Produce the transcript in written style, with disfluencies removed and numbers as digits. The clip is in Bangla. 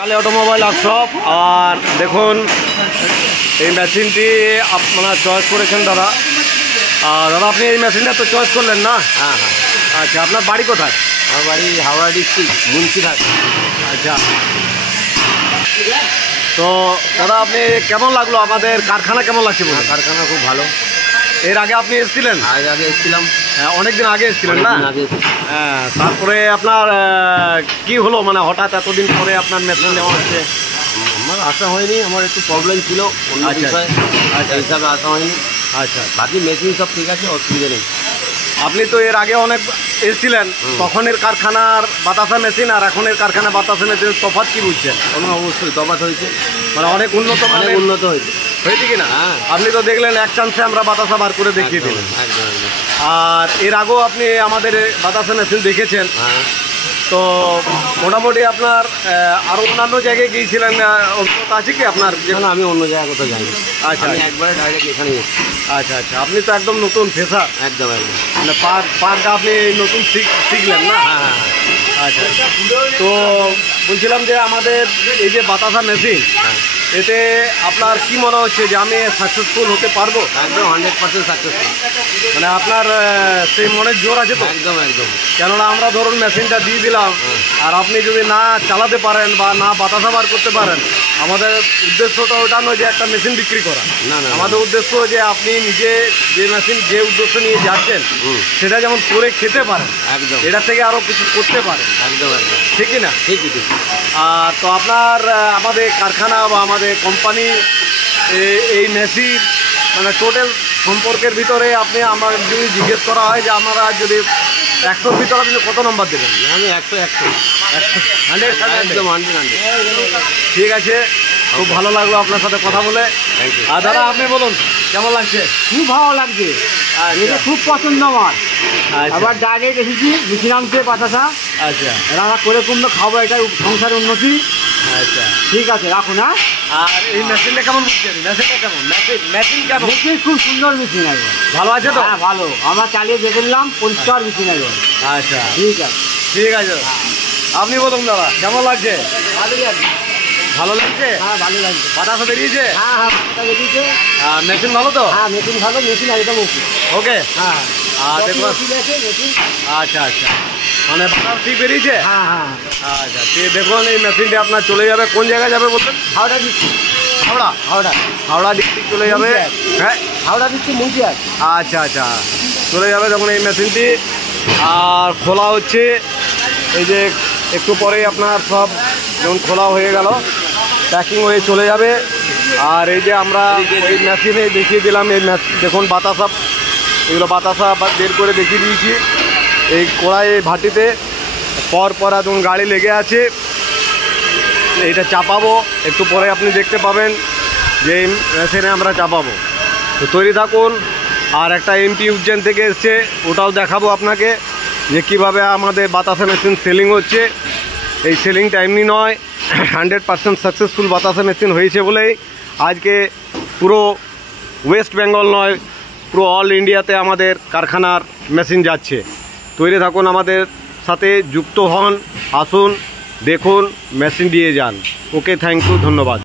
কালে অটোমোবাইল ওয়ার্কশপ। আর দেখুন এই মেশিনটি আপনারা চয়েস করেছেন দাদা। দাদা আপনি এই মেশিনটা তো চয়েস করলেন না? হ্যাঁ হ্যাঁ। আচ্ছা, আপনার বাড়ি কোথায়? আমার বাড়ি হাওড়া ডিস্ট্রিক্ট মুন্সিরহাট। আচ্ছা, তো দাদা আপনি কেমন লাগলো আমাদের কারখানা, কেমন লাগছে? বলুন। কারখানা খুব ভালো। এর আগে আপনি এসেছিলেন? আগে এসেছিলাম। হ্যাঁ, অনেকদিন আগে এসেছিলেন না? হ্যাঁ, তারপরে আপনার কি হলো, মানে হঠাৎ এতদিন পরে আপনার মেশিন নেওয়া হচ্ছে? আমার আসা হয়নি, আমার একটু প্রবলেম ছিল অন্য বিষয়ে, আচ্ছা হিসাবে আসা হয়নি। আচ্ছা, বাকি মেশিন সব ঠিক আছে, অসুবিধা নেই। আপনি তো এর আগে অনেক এসেছিলেন, তখনের কারখানার বাতাসা মেশিন আর এখনের কারখানা বাতাসা মেশিনের তফাৎ কি বুঝছেন? অবশ্যই তফাৎ হয়েছে, মানে অনেক উন্নত, অনেক উন্নত হয়েছে। হয়েছে কি না? হ্যাঁ। আপনি তো দেখলেন এক চান্সে আমরা বাতাসা বার করে দেখিয়ে দিলেন। একদম। আর এর আগেও আপনি আমাদের বাতাসা মেশিন দেখেছেন। হ্যাঁ। তো মোটামুটি আপনার আরও অন্যান্য জায়গায় গিয়েছিলেন, অভিজ্ঞতা আছে কি আপনার? যেমন আমি অন্য জায়গায় কোথাও যাইনি। আচ্ছা, আমি একবারে ডাইরেক্ট এখানে এসেছি। আচ্ছা আচ্ছা, আপনি তো একদম নতুন ফেসার। একদম। মানে পার্টটা আপনি নতুন শিখলেন না? হ্যাঁ হ্যাঁ। আচ্ছা, তো বলছিলাম যে আমাদের এই যে বাতাসা মেশিন, এতে আপনার কি মনে হচ্ছে যে আমি সাকসেসফুল হতে পারবো? একদম 100% সাকসেসফুল। মানে আপনার সেই মনের জোর আছে তো? একদম। কেননা আমরা ধরুন মেশিনটা দিয়ে দিলাম, আর আপনি যদি না চালাতে পারেন বা না বাতাসা বার করতে পারেন, আমাদের উদ্দেশ্যটা ওটা নয় যে একটা মেশিন বিক্রি করা। না। আমাদের উদ্দেশ্য যে আপনি নিজে যে মেশিন যে উদ্দেশ্য নিয়ে যাচ্ছেন সেটা যেমন করে খেতে পারেন, একদম। এটা থেকে আরও কিছু করতে পারেন। একদম। ঠিকই না? ঠিক। আর তো আপনার আমাদের কারখানা বা আমাদের কোম্পানি এই মেশিন মানে টোটাল সম্পর্কের ভিতরে আপনি আমার যদি জিজ্ঞেস করা হয় যে আমরা যদি 100-র ভিতরে আপনি কত নম্বর দেবেন? আমি 100 একদম 100। ঠিক আছে, খুব ভালো লাগলো আপনার সাথে কথা বলে। আর দাদা আপনি বলুন কেমন লাগছে? খুব ভালো লাগছে, এটা খুব পছন্দ আমার। আবার ডাইরেক্ট এসেছি মিশিরামকে বাতাসা। আচ্ছা, রান্না করে কমবে খাবো, এটাই সংসার উন্নতি। আচ্ছা, ঠিক আছে, রাখুন। হ্যাঁ, আর এই মেশিনটা কেমন বুঝছেন? মেশিনটা কেমন? মেশিন কেমন? মেশিন খুব সুন্দর মেশিন একবার। ভালো আছে তো? হ্যাঁ ভালো, আমরা চালিয়ে দেখে নিলাম, পরিষ্কার মেশিন একবার। আচ্ছা, ঠিক আছে। ঠিক আছে। আপনি বলুন দাদা কেমন লাগছে? ভালোই আছে। ভালো লাগছে? হ্যাঁ ভালো লাগছে। বাতাসা বেরিয়েছে? হ্যাঁ ওটা বেরিয়েছে। মেশিন ভালো তো? হ্যাঁ মেশিন ভালো, মেশিন একদম ওকে। ওকে। হ্যাঁ, আর দেখুন। মেশিন আছে মেশিন। আচ্ছা, মানে বাতাস ঠিক বেরিয়েছে? হ্যাঁ। আচ্ছা, ঠিক। দেখুন এই মেশিনটি আপনার চলে যাবে কোন জায়গায় যাবে বলতেন? হাওড়া ডিস্ট্রিক্ট। হাওড়া ডিস্ট্রিক্ট চলে যাবে। হ্যাঁ, হাওড়া ডিস্ট্রিক্ট মুন্সিরহাট। আচ্ছা, চলে যাবে দেখুন এই মেশিনটি। আর খোলা হচ্ছে, এই যে একটু পরেই আপনার সব যেমন খোলা হয়ে গেল, প্যাকিং হয়ে চলে যাবে। আর এই যে আমরা এই মেশিনে দেখিয়ে দিলাম, এই দেখুন বাতাসা, এগুলো বাতাসা বের করে দেখিয়ে দিয়েছি। এই কড়াই ভাটিতে পর একদম গাড়ি লেগে আছে, এইটা চাপাবো। একটু পরে আপনি দেখতে পাবেন যে এই মেশিনে আমরা চাপাবো। তো তৈরি থাকুন। আর একটা এমপি উজ্জৈন থেকে এসছে, ওটাও দেখাবো আপনাকে যে কীভাবে আমাদের বাতাসা মেশিন সেলিং হচ্ছে। এই সেলিংটা এমনি নয়, 100% সাকসেসফুল বাতাসা মেশিন হয়েছে বলেই আজকে পুরো ওয়েস্ট বেঙ্গল নয়, পুরো অল ইন্ডিয়াতে আমাদের কারখানার মেশিন যাচ্ছে। তৈরি থাকুন, আমাদের সাথে যুক্ত হন, আসুন, দেখুন, মেশিন দিয়ে যান। ওকে, থ্যাংক ইউ, ধন্যবাদ।